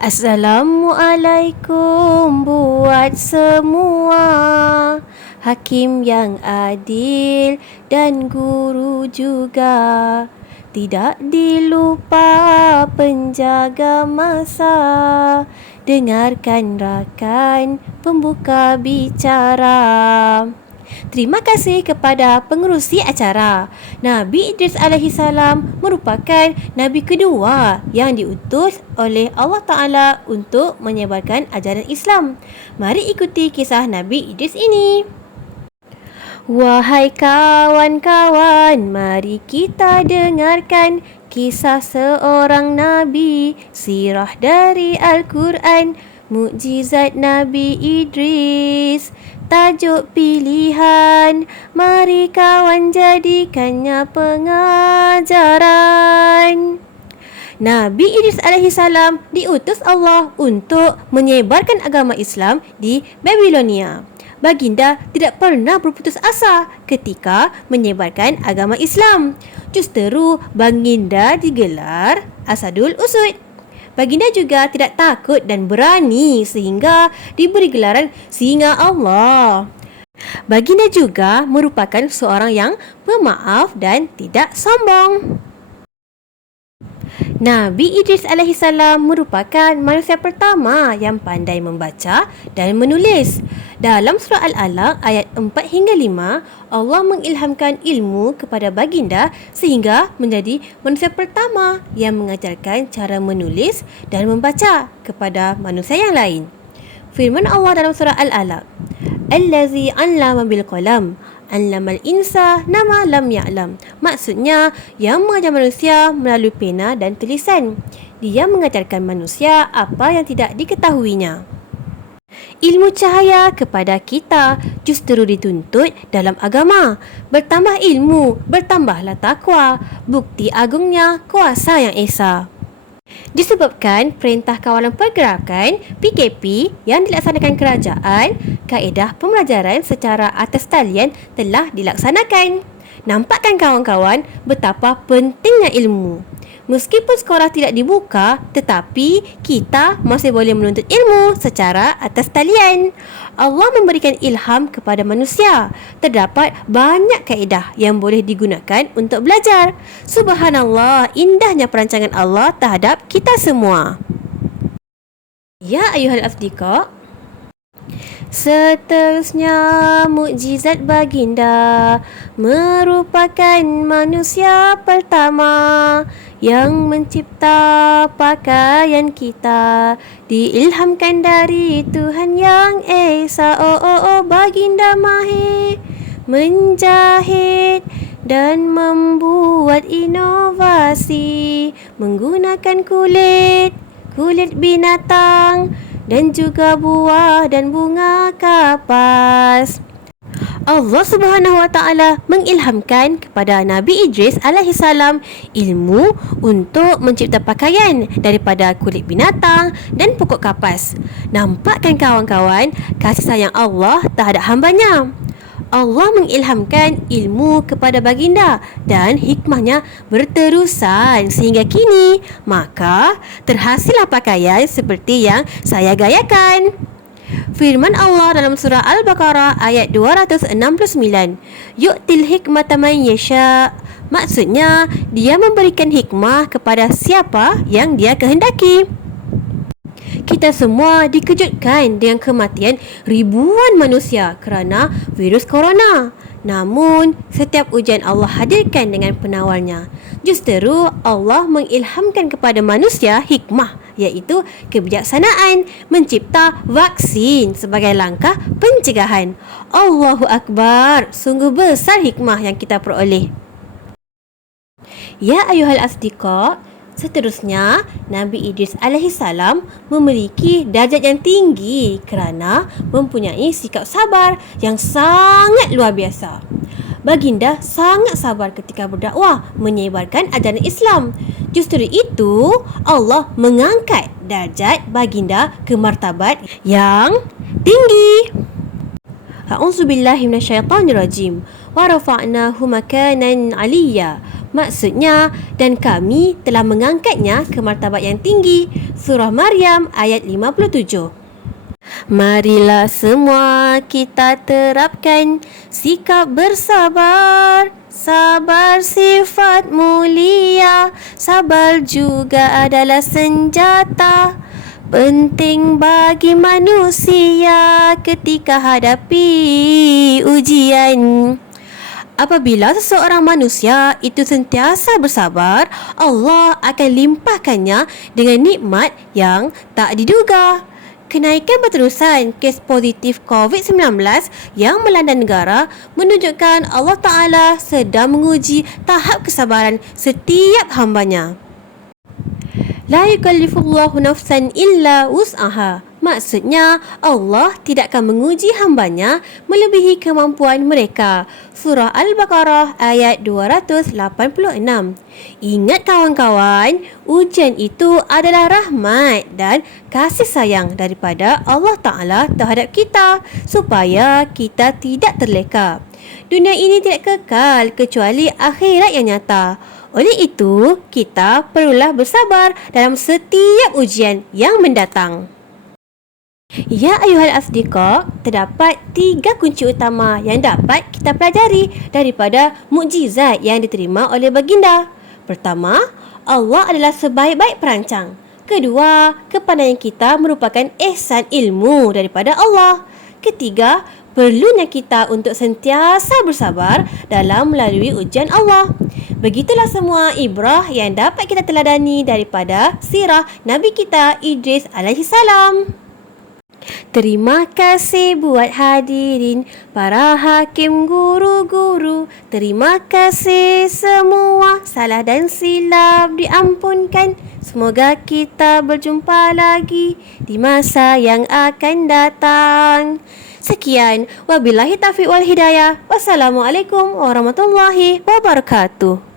Assalamualaikum buat semua, hakim yang adil dan guru juga. Tidak dilupa penjaga masa, dengarkan rakan pembuka bicara. Terima kasih kepada pengerusi acara. Nabi Idris alaihi salam merupakan Nabi kedua yang diutus oleh Allah Ta'ala untuk menyebarkan ajaran Islam. Mari ikuti kisah Nabi Idris ini. Wahai kawan-kawan, mari kita dengarkan kisah seorang Nabi, sirah dari Al-Quran, mukjizat Nabi Idris. Tajuk pilihan, mari kawan jadikannya pengajaran. Nabi Idris alaihi salam diutus Allah untuk menyebarkan agama Islam di Babilonia. Baginda tidak pernah berputus asa ketika menyebarkan agama Islam. Justeru Baginda digelar Asadul Usud. Baginda juga tidak takut dan berani sehingga diberi gelaran Singa Allah. Baginda juga merupakan seorang yang pemaaf dan tidak sombong. Nabi Idris alaihi salam merupakan manusia pertama yang pandai membaca dan menulis. Dalam surah Al-Alaq ayat 4 hingga 5, Allah mengilhamkan ilmu kepada baginda sehingga menjadi manusia pertama yang mengajarkan cara menulis dan membaca kepada manusia yang lain. Firman Allah dalam surah Al-Alaq, Allazi 'allama bil qalam, 'allamal insa nama lam ya'lam. Maksudnya, yang mengajar manusia melalui pena dan tulisan. Dia mengajarkan manusia apa yang tidak diketahuinya. Ilmu cahaya kepada kita justru dituntut dalam agama. Bertambah ilmu, bertambahlah takwa. Bukti agungnya kuasa yang esa. Disebabkan Perintah Kawalan Pergerakan PKP yang dilaksanakan kerajaan, kaedah pembelajaran secara atas talian telah dilaksanakan. Nampakkan kawan-kawan betapa pentingnya ilmu. Meskipun sekolah tidak dibuka, tetapi kita masih boleh menuntut ilmu secara atas talian. Allah memberikan ilham kepada manusia. Terdapat banyak kaedah yang boleh digunakan untuk belajar. Subhanallah, indahnya perancangan Allah terhadap kita semua. Ya ayuhal asdiqa, seterusnya mukjizat baginda merupakan manusia pertama yang mencipta pakaian kita, diilhamkan dari Tuhan yang Esa. Baginda mahir menjahit dan membuat inovasi menggunakan kulit binatang dan juga buah dan bunga kapas. Allah Subhanahu wa taala mengilhamkan kepada Nabi Idris alaihi salam ilmu untuk mencipta pakaian daripada kulit binatang dan pokok kapas. Nampakkan kawan-kawan kasih sayang Allah terhadap hambanya. Allah mengilhamkan ilmu kepada baginda dan hikmahnya berterusan sehingga kini. Maka terhasillah pakaian seperti yang saya gayakan. Firman Allah dalam surah Al-Baqarah ayat 269, Yu'til hikmata man yasha. Maksudnya, dia memberikan hikmah kepada siapa yang dia kehendaki. Kita semua dikejutkan dengan kematian ribuan manusia kerana virus corona. Namun, setiap ujian Allah hadirkan dengan penawalnya. Justeru Allah mengilhamkan kepada manusia hikmah, iaitu kebijaksanaan mencipta vaksin sebagai langkah pencegahan. Allahu Akbar, sungguh besar hikmah yang kita peroleh. Ya ayuhal asdiqa, seterusnya Nabi Idris alaihi salam memiliki darjat yang tinggi kerana mempunyai sikap sabar yang sangat luar biasa. Baginda sangat sabar ketika berdakwah menyebarkan ajaran Islam. Justru itu Allah mengangkat darjat baginda ke martabat yang tinggi. A'udzubillahi minasyaitonirrajim. Wa rafa'nahu makanan 'aliyya. Maksudnya, dan kami telah mengangkatnya ke martabat yang tinggi. Surah Maryam ayat 57. Marilah semua kita terapkan sikap bersabar. Sabar sifat mulia, sabar juga adalah senjata penting bagi manusia ketika hadapi ujian. Apabila seseorang manusia itu sentiasa bersabar, Allah akan limpahkannya dengan nikmat yang tak diduga. Kenaikan berterusan kes positif COVID-19 yang melanda negara menunjukkan Allah Ta'ala sedang menguji tahap kesabaran setiap hambanya. La yukallifullahu nafsan illa wus'aha. Maksudnya, Allah tidak akan menguji hambanya melebihi kemampuan mereka. Surah Al-Baqarah ayat 286. Ingat kawan-kawan, ujian itu adalah rahmat dan kasih sayang daripada Allah Ta'ala terhadap kita supaya kita tidak terleka. Dunia ini tidak kekal kecuali akhirat yang nyata. Oleh itu, kita perlulah bersabar dalam setiap ujian yang mendatang. Ya ayuhal asdiqa, terdapat 3 kunci utama yang dapat kita pelajari daripada mukjizat yang diterima oleh baginda. Pertama, Allah adalah sebaik-baik perancang. Kedua, kepandaian kita merupakan ihsan ilmu daripada Allah. Ketiga, perlunya kita untuk sentiasa bersabar dalam melalui ujian Allah. Begitulah semua ibrah yang dapat kita teladani daripada sirah Nabi kita Idris alaihissalam. Terima kasih buat hadirin para hakim guru-guru. Terima kasih semua, salah dan silap diampunkan. Semoga kita berjumpa lagi di masa yang akan datang. Sekian, wabillahi taufiq wal hidayah. Wassalamualaikum warahmatullahi wabarakatuh.